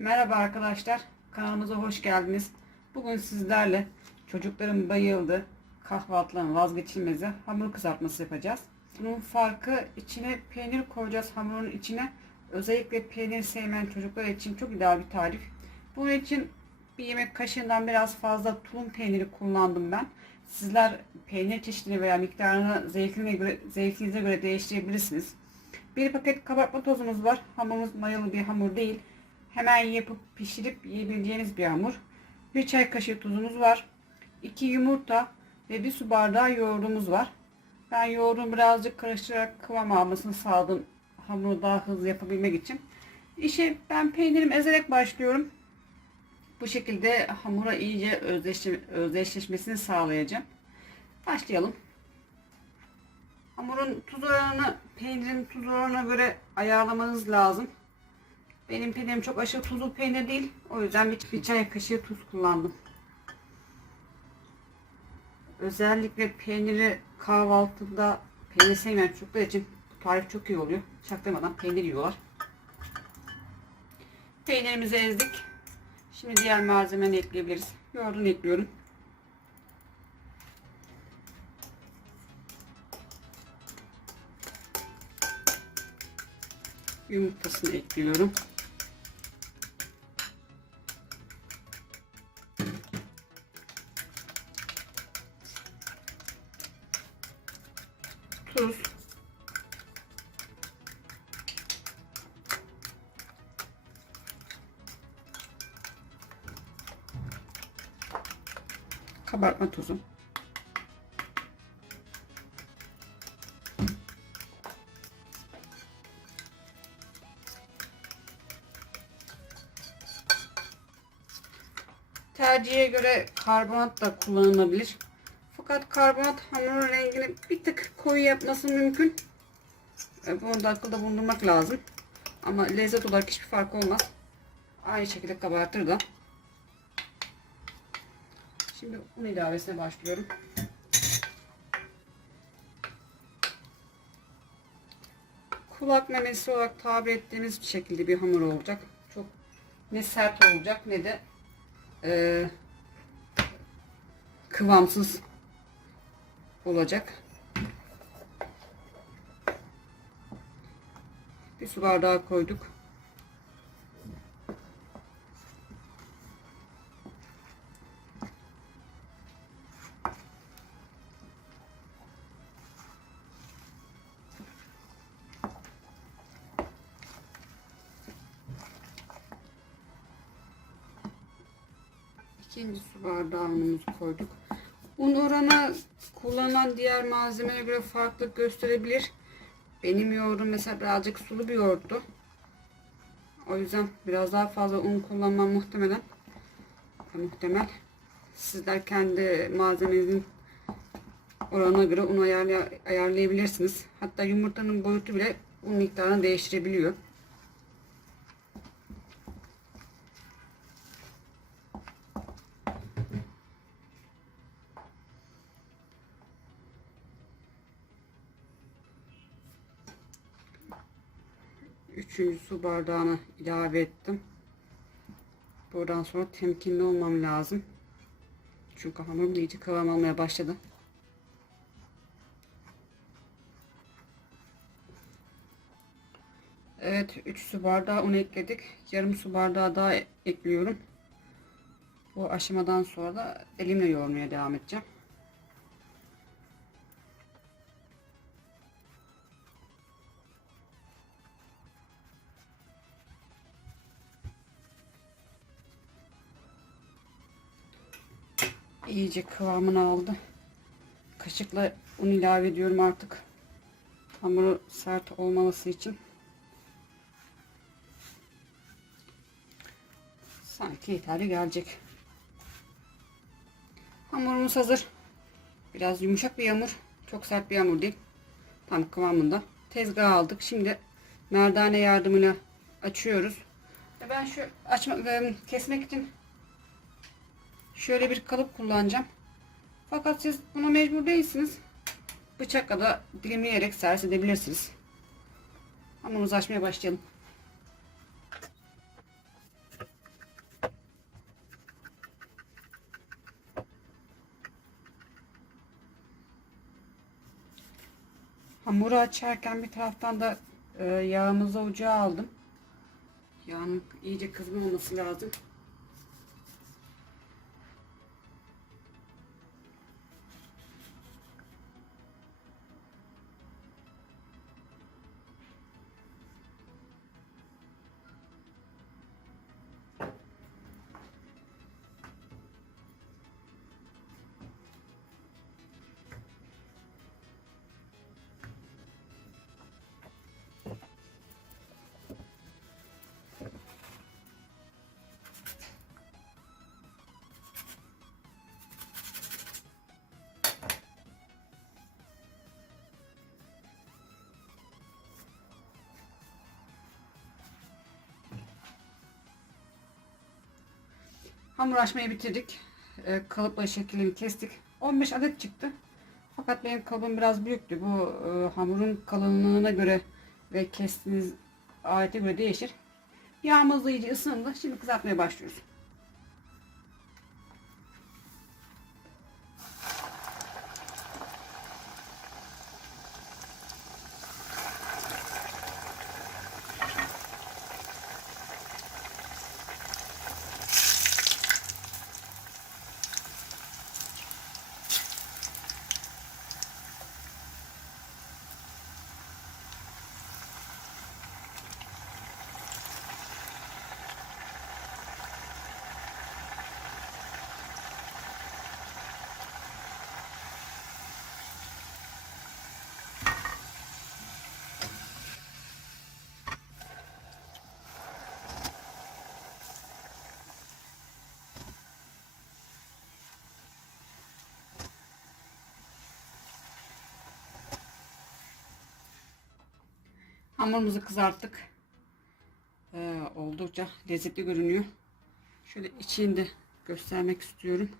Merhaba arkadaşlar, kanalımıza hoş geldiniz. Bugün sizlerle çocukların bayıldığı kahvaltıların vazgeçilmezi hamur kızartması yapacağız. Bunun farkı içine peynir koyacağız hamurun içine. Özellikle peynir sevmeyen çocuklar için çok ideal bir tarif. Bunun için bir yemek kaşığından biraz fazla tulum peyniri kullandım ben. Sizler peynir çeşidini veya miktarını zevkine göre, zevkinize göre değiştirebilirsiniz. Bir paket kabartma tozumuz var. Hamurumuz mayalı bir hamur değil. Hemen yapıp pişirip yiyebileceğiniz bir hamur. Bir çay kaşığı tuzumuz var. 2 yumurta ve bir su bardağı yoğurdumuz var. Ben yoğurdu birazcık karıştırarak kıvam almasını sağladım. Hamuru daha hızlı yapabilmek için. İşe ben peynirimi ezerek başlıyorum. Bu şekilde hamura iyice özdeşle, özdeşleşmesini sağlayacağım. Başlayalım. Hamurun tuz oranını peynirin tuz oranına göre ayarlamanız lazım. Benim peynirim çok aşırı tuzlu peynir değil. O yüzden bir, bir çay kaşığı tuz kullandım. Özellikle peyniri kahvaltıda peynir sevmeyen çocuklar için bu tarif çok iyi oluyor. Çaktırmadan peynir yiyorlar. Peynirimizi ezdik. Şimdi diğer malzemeni ekleyebiliriz. Yoğurdunu ekliyorum. Yumurtasını ekliyorum. Kabartma tozu. Tercihe göre karbonat da kullanılabilir. Fakat karbonat hamurun rengini bir tık koyu yapması mümkün. E, Bunu da akılda bulundurmak lazım. Ama lezzet olarak hiçbir fark olmaz. Aynı şekilde kabartır. Şimdi un ilavesine başlıyorum. Kulak memesi olarak tabir ettiğimiz bir şekilde bir hamur olacak. Çok ne sert olacak ne de e, kıvamsız olacak. Bir su bardağı koyduk. İkinci su bardağı unumuzu koyduk. Un oranı kullanılan diğer malzemeye göre farklılık gösterebilir. Benim yoğurdum mesela birazcık sulu bir yoğurttu. O yüzden biraz daha fazla un kullanmam muhtemelen. Muhtemel. Sizler kendi malzemenizin oranına göre un ayarlay- ayarlayabilirsiniz. Hatta yumurtanın boyutu bile un miktarını değiştirebiliyor. Üçüncü su bardağını ilave ettim. Buradan sonra temkinli olmam lazım. Çünkü hamurum da iyice kıvam almaya başladı. Evet 3 su bardağı un ekledik. Yarım su bardağı daha ekliyorum. Bu aşamadan sonra da elimle yoğurmaya devam edeceğim. İyice kıvamını aldı. Kaşıkla un ilave ediyorum artık. Hamuru sert olmaması için. Sanki yeterli gelecek. Hamurumuz hazır. Biraz yumuşak bir hamur. Çok sert bir hamur değil. Tam kıvamında. Tezgaha aldık. Şimdi merdane yardımıyla açıyoruz. Ben şu açma, e, kesmek için şöyle bir kalıp kullanacağım. Fakat siz buna mecbur değilsiniz. Bıçakla da dilimleyerek servis edebilirsiniz. Hamurumuzu açmaya başlayalım. Hamuru açarken bir taraftan da e, yağımızı ocağa aldım. Yağın iyice kızmaması lazım. Hamur açmayı bitirdik. E, kalıpla şeklini kestik. 15 adet çıktı. Fakat benim kalıbım biraz büyüktü. Bu e, hamurun kalınlığına göre ve kestiğiniz alete göre değişir. Yağımız da iyice ısındı. Şimdi kızartmaya başlıyoruz. Hamurumuzu kızarttık. Ee, oldukça lezzetli görünüyor. Şöyle içini de göstermek istiyorum.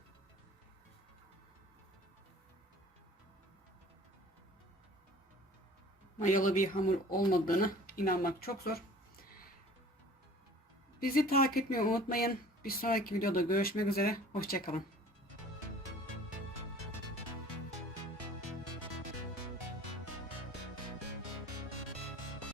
Mayalı bir hamur olmadığını inanmak çok zor. Bizi takip etmeyi unutmayın. Bir sonraki videoda görüşmek üzere. Hoşçakalın.